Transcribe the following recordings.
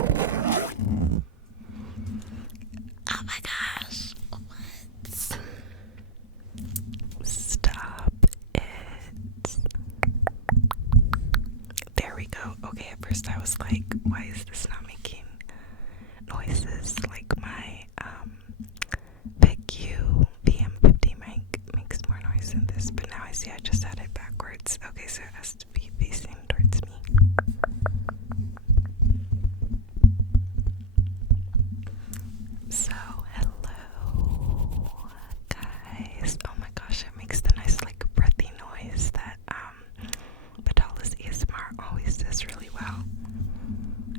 Oh my gosh. What? Stop it. There we go. Okay, at first I was like, why is this not making noises? Like my PICU VM50 mic makes more noise than this, but now I see I just had it backwards. Okay, so it has to be facing towards me. So, hello, guys. Oh my gosh, it makes the nice, like, breathy noise that, Batala's ASMR always does really well.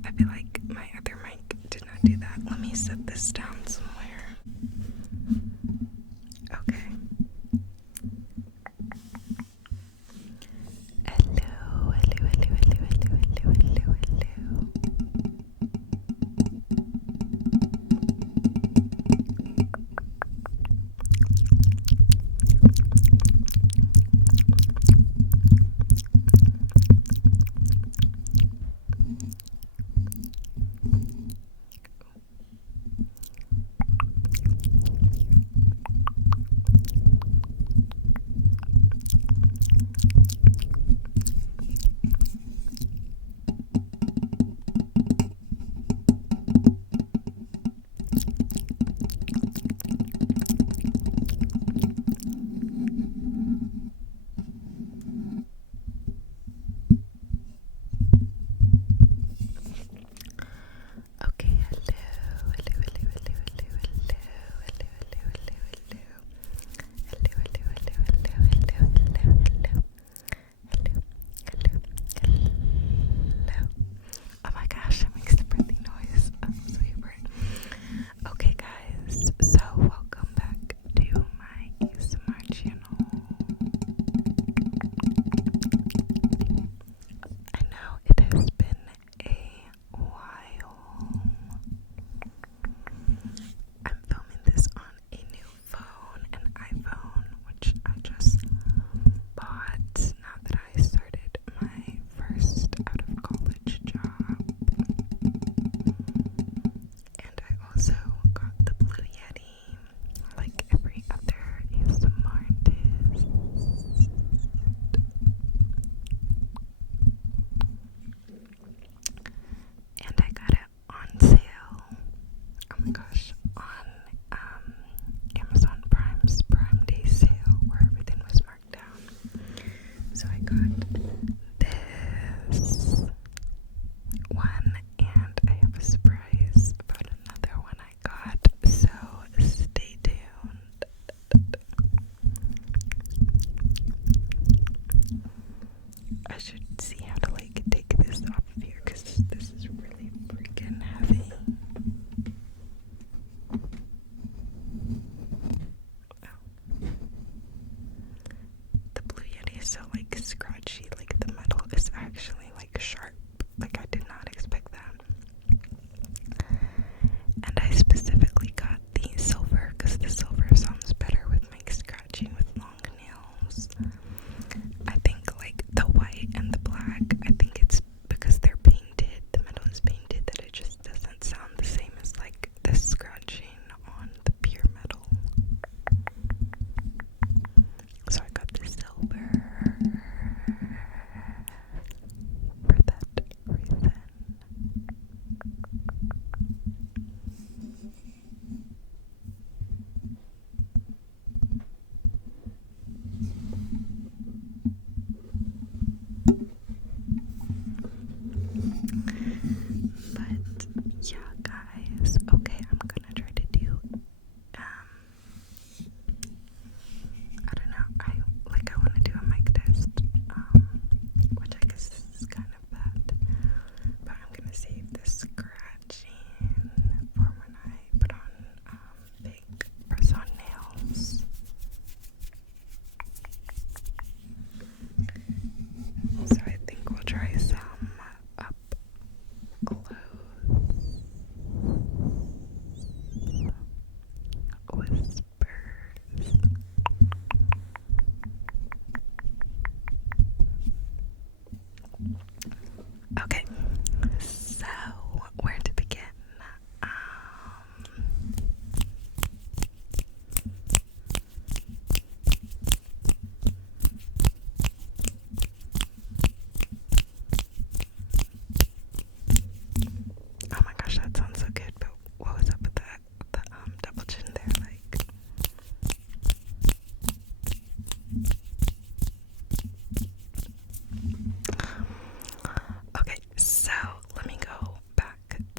I feel like my other mic did not do that. Let me set this down somewhere. Okay. Hello, hello, hello, hello, hello, hello, hello, hello.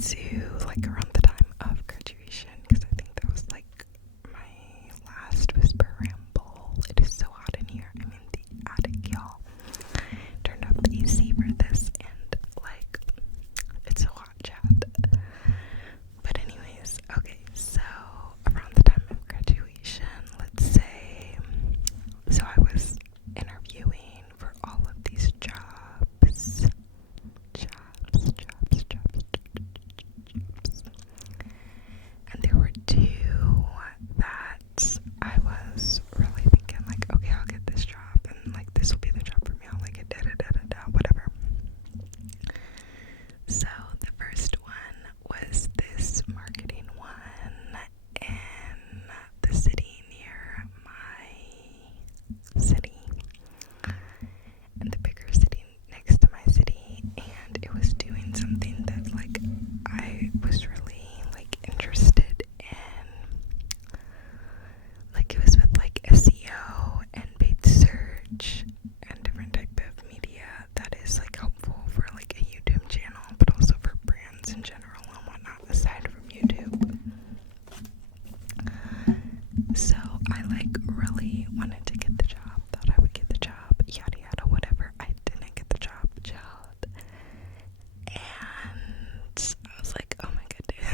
to like around the time of graduation, because I think that was like my last whisper ramble. It is so hot in here. I'm in the attic, y'all. Turned off the AC for this, and like it's so hot, chat. But anyways, okay, so around the time of graduation, let's say, so I was interviewing for all of these jobs. And there were two that I was really thinking like, okay, I'll get this job, and like this will be the job for me. I'll like it, whatever. So the first one was this marketing one in the city near my city, and the bigger city next to my city, and it was doing something that like I was really like interested in. Like it was with like SEO and paid search and different type of media that is like helpful for like a YouTube channel, but also for brands in general and whatnot aside from YouTube. So I like really wanted to get the job, thought I would get the job, yada yada, whatever. I didn't get the job, child. And I was like, oh my goodness.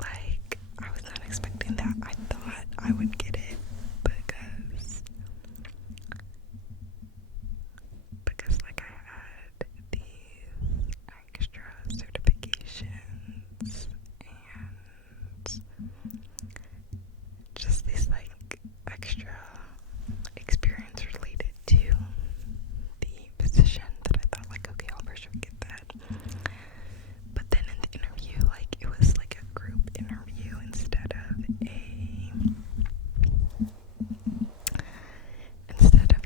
Like, I was not expecting that. I thought I would get it because like I had these extra certifications and just these like extra experience related to the position that I thought like, okay, I'll for sure get that. But then in the interview, like it was like a group interview instead of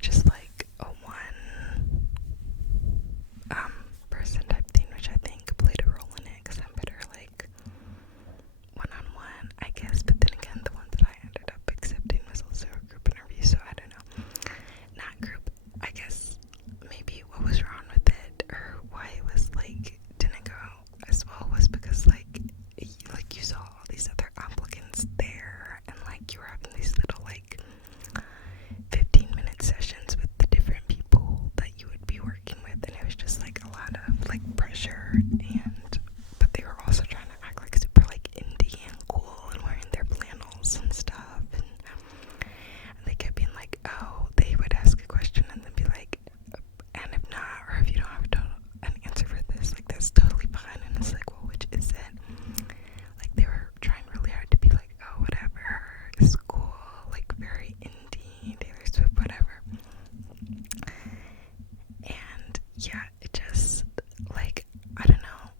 just like a one person type thing, which I think played a role in it because I'm better like one-on-one, I guess. But then again, the one that I ended up accepting was also a group interview, so I don't know. Not group, I guess maybe what was wrong with it, or why it was like didn't go as well, was because like you saw all these other applicants there, and like you were having these little like 15-minute sessions with the different people that you would be working with, and it was just like a lot of like pressure, and but they were also trying to act like super like indie and cool and wearing their flannels and stuff, and they kept being like, oh, they would ask a question and then be like, and if not, or if you don't have an answer for this, like that's totally fine. And it's like, well, which is it? Like they were trying really hard to be like, oh, whatever, it's cool, like very indie, Taylor Swift, whatever. And yeah, it just like, I don't know,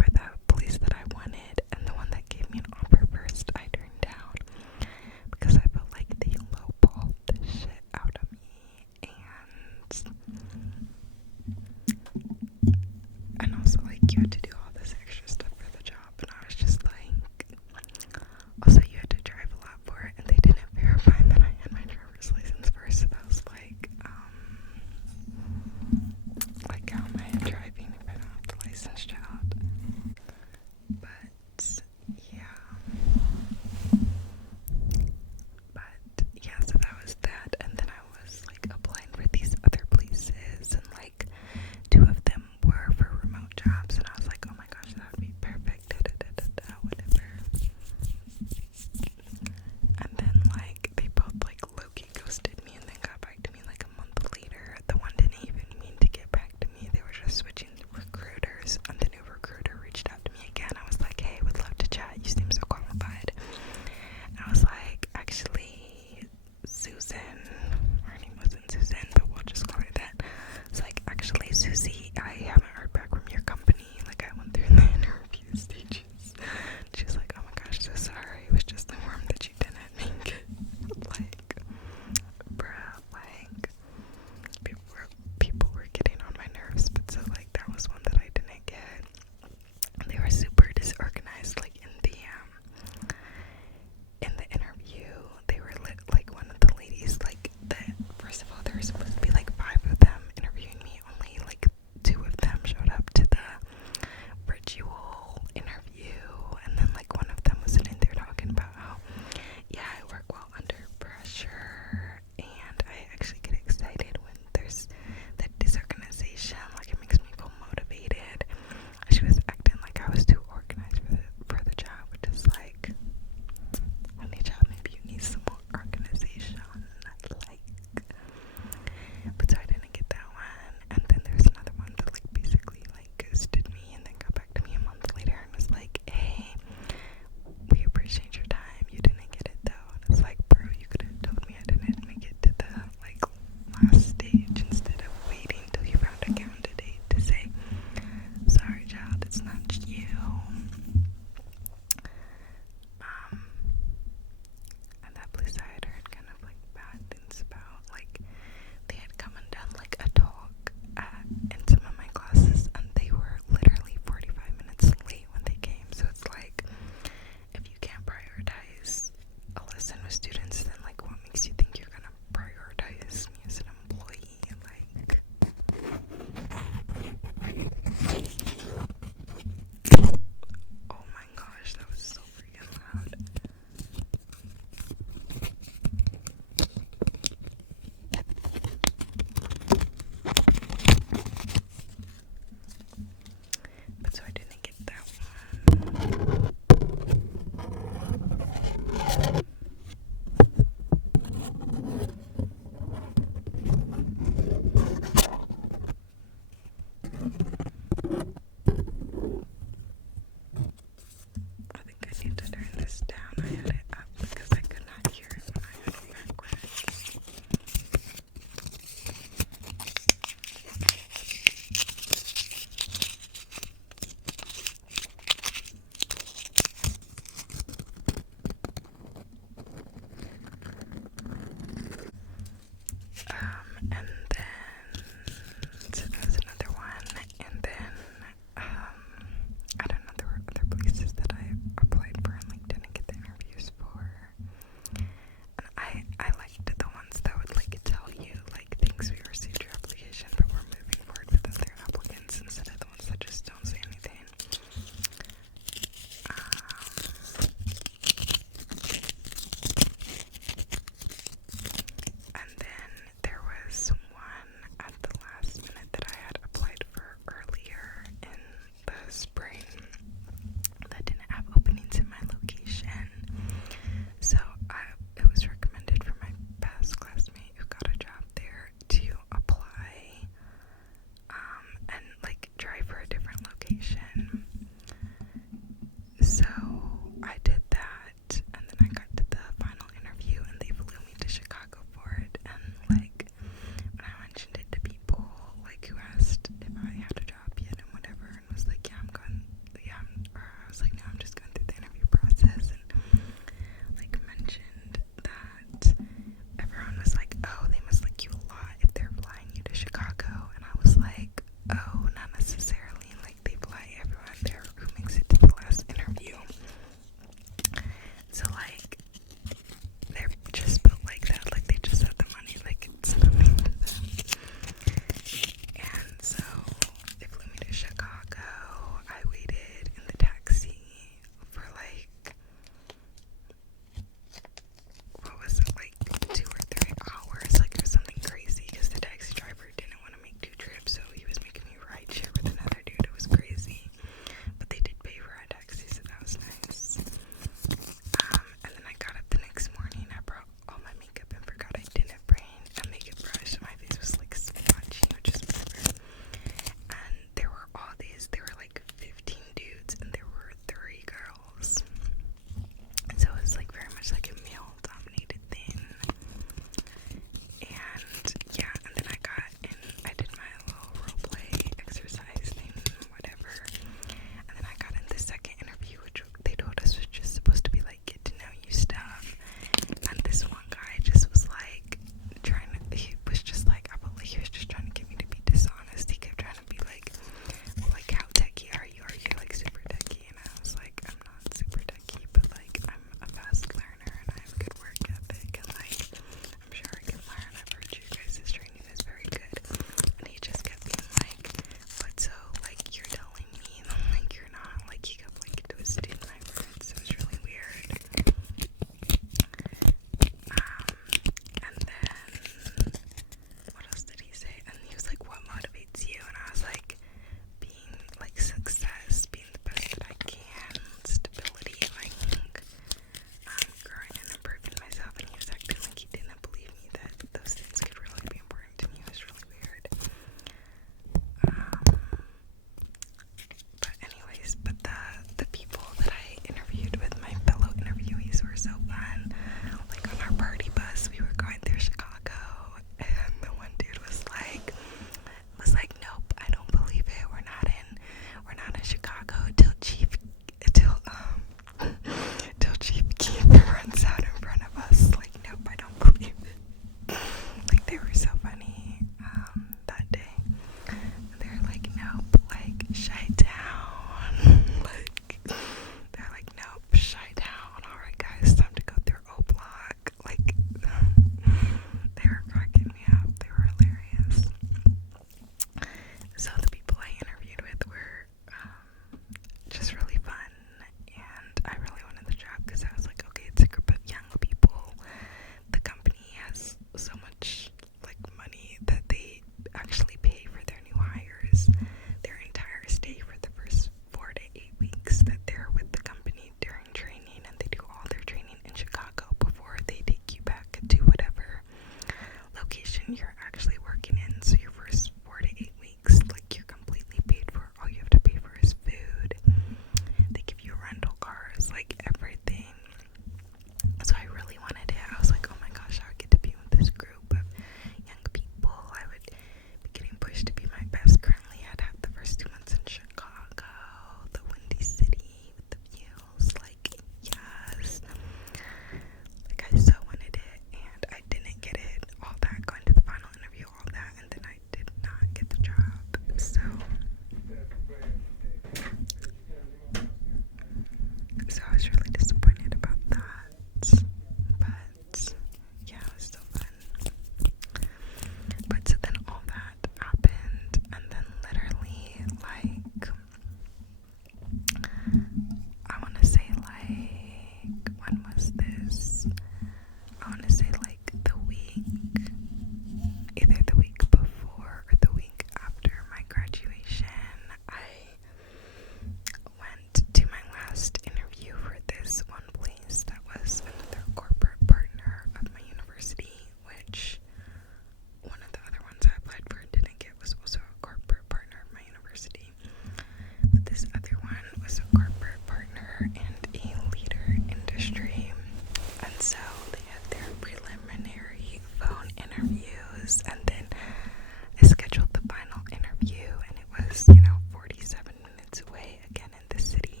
was, 47 minutes away, again in the city,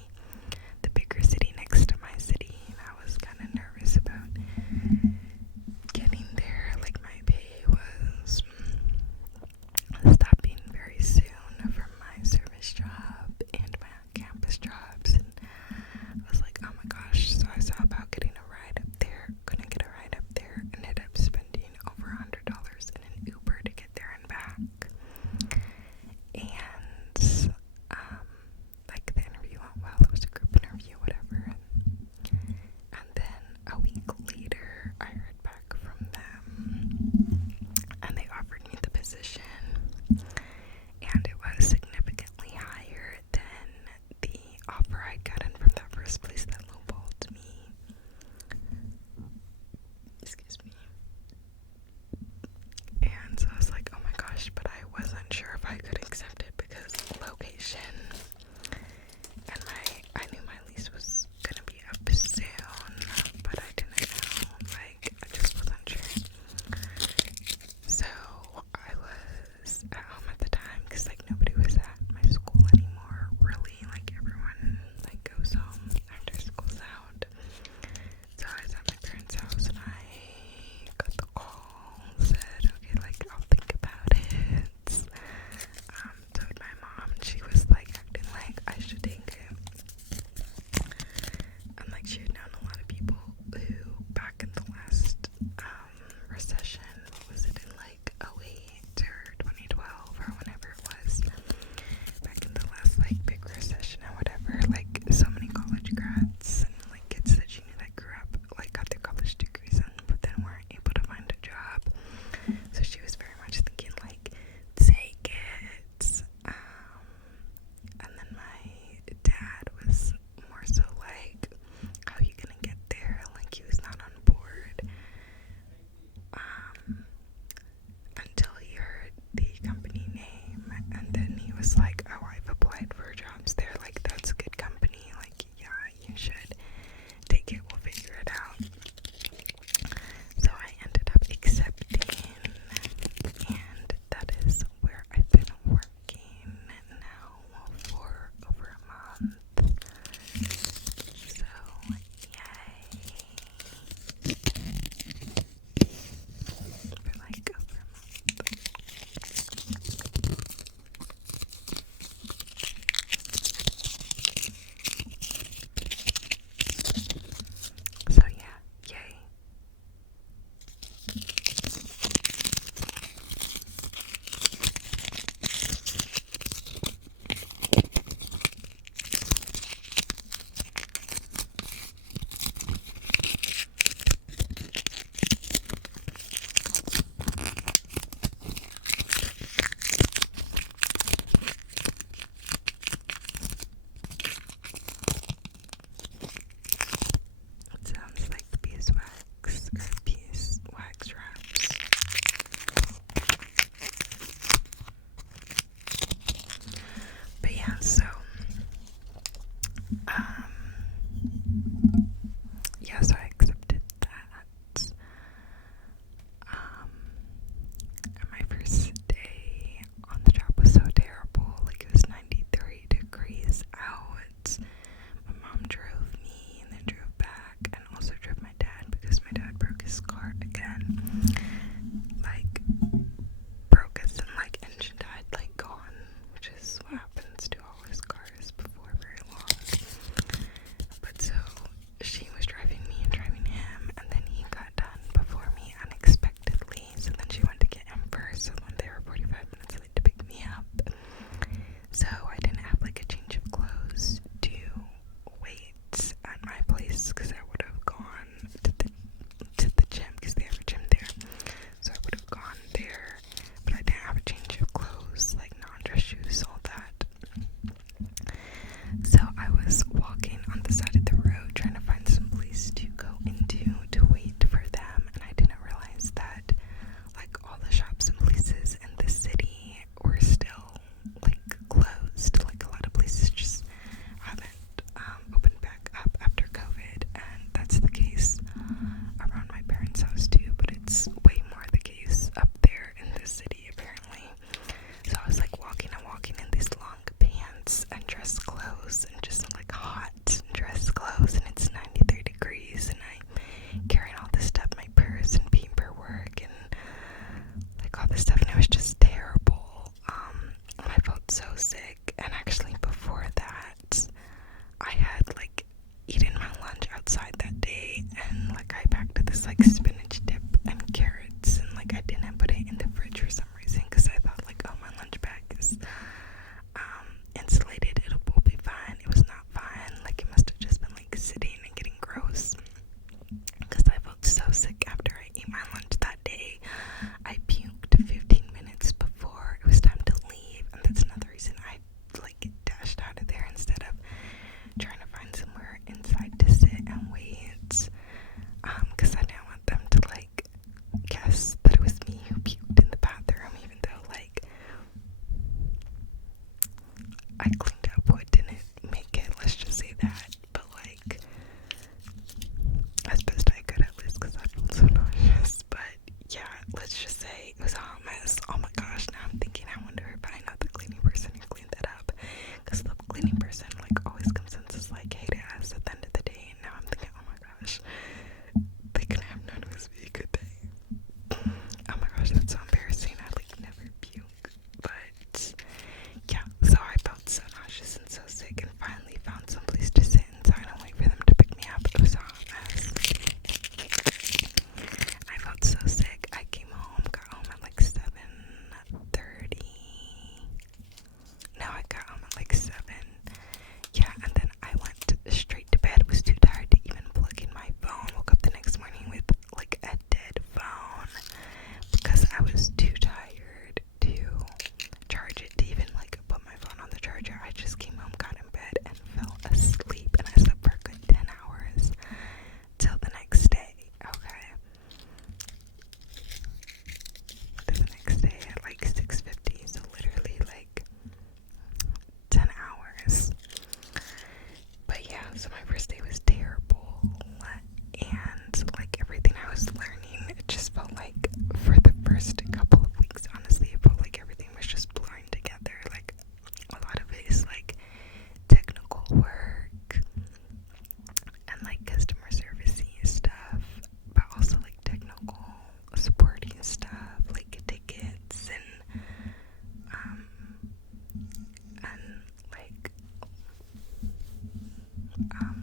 the bigger city next to my city, and I was kind of nervous about getting there. Like, my pay was stopping very soon from my service job and my campus jobs, and I was like, oh my gosh. So I saw about getting a ride up there, couldn't get a ride up there, ended up spending over $100 in an Uber to get there and back. And like, the interview went well. It was a group interview, whatever. And then a week later, I heard back from them, and they offered me the position, and it was significantly higher than the offer I'd gotten from that first place that lowballed me. Excuse me. And so I was like, oh my gosh, but I wasn't sure if I could accept it because location, and I knew my lease was gonna be up soon, but I didn't know, like, I just wasn't sure. So I was at home at the time because, like, nobody was at my school anymore, really. Like, everyone, like, goes home after school's out. So I was at my parents' house, and I got the call, said, okay, like, I'll think about it. Told my mom, and she was, like, acting like I should take it. And, like, she had known a lot of people who, back in the last recession, was it in, like, 08 or 2012 or whenever it was, back in the last, like, big recession or whatever, like, so many college grads and, like, kids that she knew that grew up, like, got their college degrees but then weren't able to find a job. So she was very much thinking, like, take it. And then my dad was more so like, how are you gonna get there? Like, he was not on board until he heard the company name, and then he was like, oh, I've applied for jobs there, like, that's a good company, like, yeah, you should take it, we'll figure it out. So I ended up accepting, and that is where I've been working now for over a month. So, yay. For like over a month. So yeah, yay. It sounds like beeswax or beeswax wraps. But yeah, so yeah, so I accepted that. And my first day on the job was so terrible. Like, it was 93 degrees out. My mom drove me and then drove back, and also drove my dad because my dad broke his car again. Like, broke as in, like, engine died, like, gone, which is what happens to all his cars before very long. But so she was driving me and driving him, and then he got done before me unexpectedly. So then she went to get him first, so when they were 45 minutes late to pick me up. So I didn't have, like, a change of clothes to wait at my place because I would have gone to the gym because they have a gym there. So I would have gone there, but I didn't have a change of clothes, like non-dress shoes, all that. So I was walking on the side of the road trying to find some place to go into to wait for them, and I didn't realize that, like, all the shops and places in the city were still, like, closed. I cleaned up what didn't make it, let's just say that. But like, as best I could at least, because I felt so nauseous. But yeah, let's just say it was a hot mess. Oh my gosh, now I'm thinking, I wonder if I know the cleaning person who cleaned that up. Because the cleaning person like always comes in and says like, hey to us at the end of the day. And now I'm thinking, oh my gosh, they could have known it was me, could they? Oh my gosh, that's so embarrassing. I like never puke. But yeah, so I felt so nauseous and so sick, and finally found some place to sit inside and wait for them to pick me up. It was a hot mess. I felt so sick. I came home, got home at like 7:30. No, I got home at like 7. Yeah, and then I went straight to bed. Was too tired to even plug in my phone. Woke up the next morning with like a dead phone because I was too tired to charge it, to even like put my phone on the charger. I just came home, got in bed, and fell asleep. And I slept for a good 10 hours till the next day. Okay. Till the next day at like 6:50. So literally like 10 hours. But yeah, so my first day was terrible, and like everything I was learning, it just felt like for the first couple of weeks, honestly, it felt like everything was just blurring together. Like a lot of it is like technical work and like customer servicey stuff, but also like technical supporting stuff, like tickets and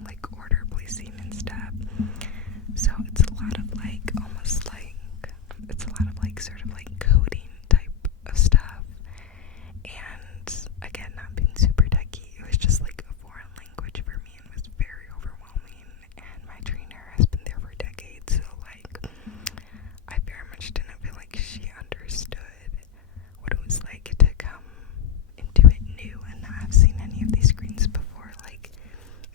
like order placing and stuff. So it's a lot of like almost like it's a lot of like sort of like coding type of stuff. And again, not being super techy, it was just like a foreign language for me and was very overwhelming. And my trainer has been there for decades, so like I very much didn't feel like she understood what it was like to come into it new and not have seen any of these screens before. Like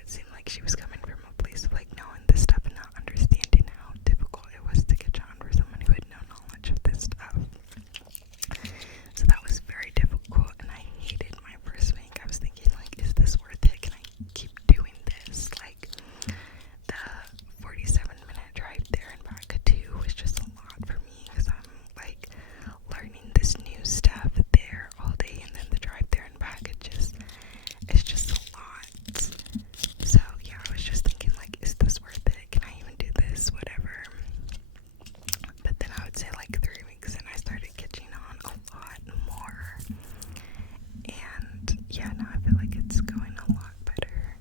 it seemed like she was coming from a place of like knowing this stuff and not understanding how difficult it was to get on for someone who had no knowledge of this stuff. So that was very difficult, and I hated my first week. I was thinking like, is this worth it? Can I keep doing this? Like the 47-minute drive there and back too was just a lot for me, because I'm like learning this new stuff there all day, and then the drive there and back, it's just a lot. So yeah, I was just thinking like, is this worth it? Can I even do this? Whatever. But then I would say like 3 weeks and I started catching on a lot more. And yeah, now I feel like it's going a lot better.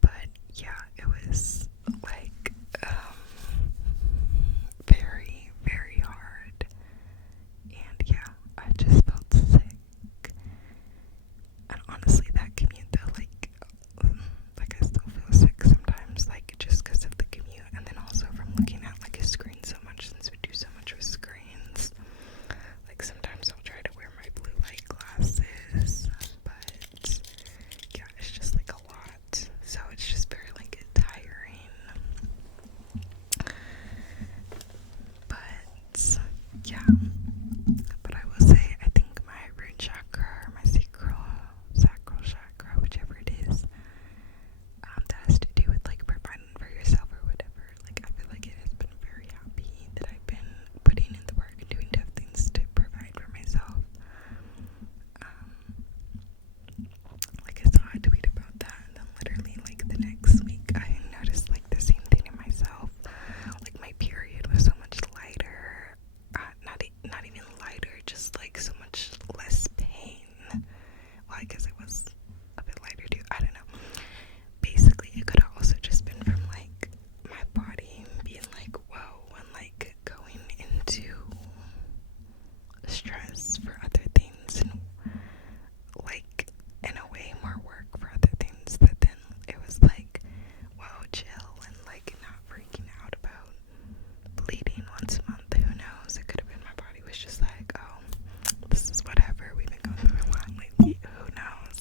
But yeah, it was like very, very hard. And yeah, I just felt sick. And honestly, that commute though, like I still feel sick sometimes, like just because of the commute, and then also from looking at like a screen so much, since we do so much with screens. Like sometimes I'll try to wear my blue light glasses, but yeah, it's just like a lot. So it's just very like tiring. But yeah, but I will say, I think my root chakra, or my sacral chakra, whichever it is, that has to do with like providing for yourself or whatever. Like I feel like it has been very happy that I've been putting in the work and doing tough things to provide for myself. Like I saw a tweet about that, and then literally like the next week I noticed like the same thing in myself. Like my period was so much lighter. Not even lighter, just like so much less pain. Well, I guess it was a bit lighter too. I don't know. Basically, it could have also just been from like my body being like, whoa, and like going into stress for other things, and like in a way more work for other things, that then it was like, whoa, chill, and like not freaking out about bleeding once a month. Who knows? It could have been my body was just like, oh, this is whatever, we've been going through a lot lately, who knows?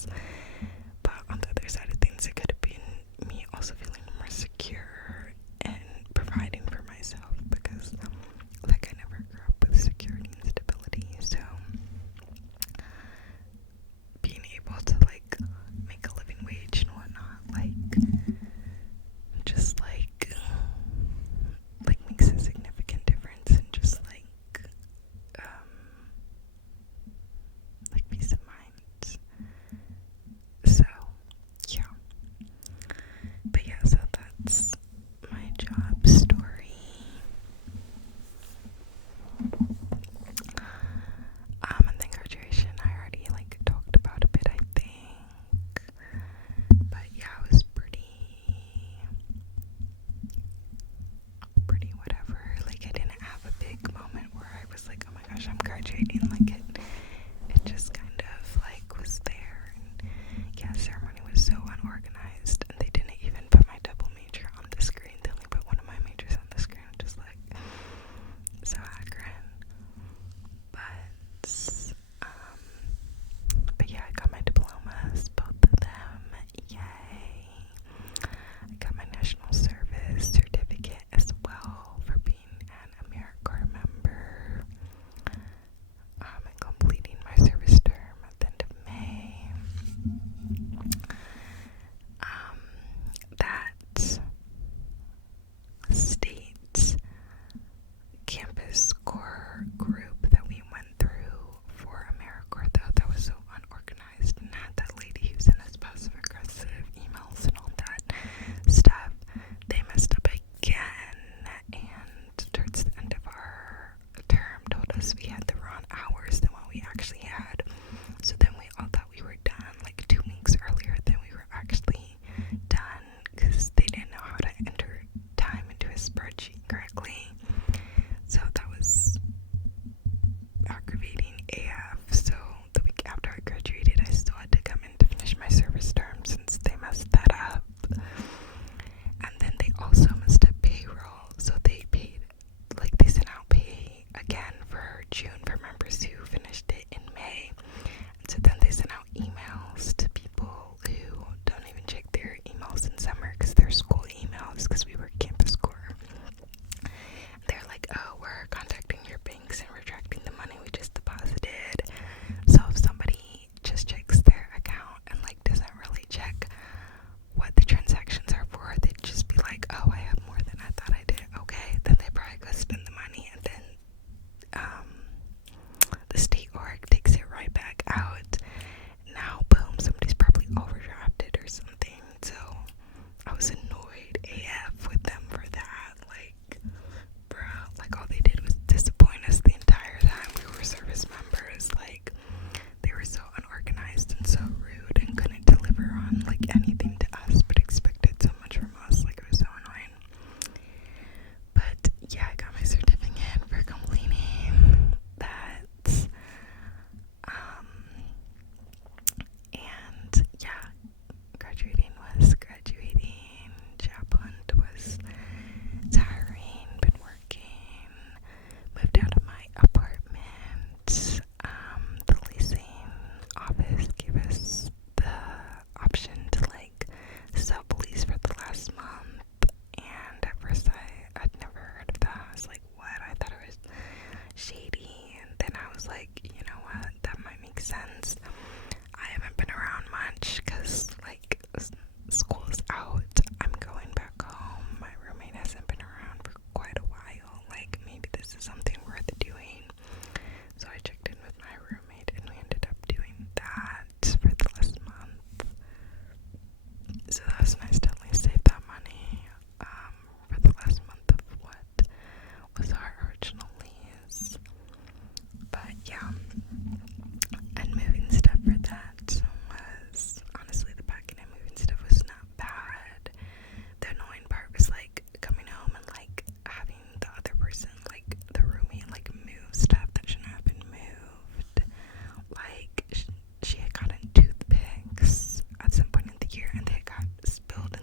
able to like make a living wage and whatnot, like just like makes a significant difference in just like peace of mind. So yeah, but yeah, so that's my job story. And then graduation, I already like talked about a bit, I think. But yeah, it was pretty whatever. Like I didn't have a big moment where I was like, oh my gosh, I'm graduating. Like it just kind of like was there. And yeah, ceremony was so unorganized, and they didn't even put my double major on the screen. They only put one of my majors on the screen, which is like so Akron. But yeah, I got my diplomas, both of them. Yay! I got my national service certificate as well for being an AmeriCorps member. And completing my service term at the end of May. That state campus core group that we went through for AmeriCorps, though, that was so unorganized and had that lady who sent us passive aggressive emails and all that stuff. They messed up again, and towards the end of our term told us we had the wrong hours than what we actually had. So then we all thought we were done like 2 weeks earlier than we were actually done, because they didn't know how to enter time into a spreadsheet correctly. So that was aggravating AF. So the week after I graduated, I still had to come in to finish my service term since they messed that up. And then they also messed up payroll. So they paid, like they sent out pay again for June for members who finished it in May. And so then they sent out emails to people who don't even check their emails in summer because they're school emails, because we were campus core. They're like, oh, we're contacting your banks and retracting the money we just deposited. So if somebody just checks their account and like doesn't really check what the transactions are for, they'd just be like, oh, I have more than I thought I did. Okay, then they probably go spend the money, and then the state org takes it right back out. Now, boom, somebody's probably overdrafted or something. So I was annoyed AF with them for that. Like, bro, like all they did was disappoint us the entire time we were service members. Like, they were so unorganized and so rude and couldn't deliver on like anything to us, but expected so much from us. Like, it was so annoying. But yeah, I got my certificate for completing that. And yeah, graduating was graduating. Job hunt was tiring. Been working. Moved out of my apartment. The leasing office gave us the option to like sublease for the last month. And at first I'd never heard of that. I was like, what? I thought it was shady. And then I was like, you know what? That might make sense. I haven't been around much because like school's out. I'm going back home. My roommate hasn't been around for quite a while. Like, maybe this is something worth doing. So I checked in with my roommate and we ended up doing that for the last month. So that was nice to at least save that money for the last month of what was our original lease. But yeah, and moving stuff for that was, honestly, the packing and moving stuff was not bad. The annoying part was like coming home and like having the other person, like the roommate, like move stuff that shouldn't have been moved. Like she had gotten toothpicks at some point in the year and they got spilled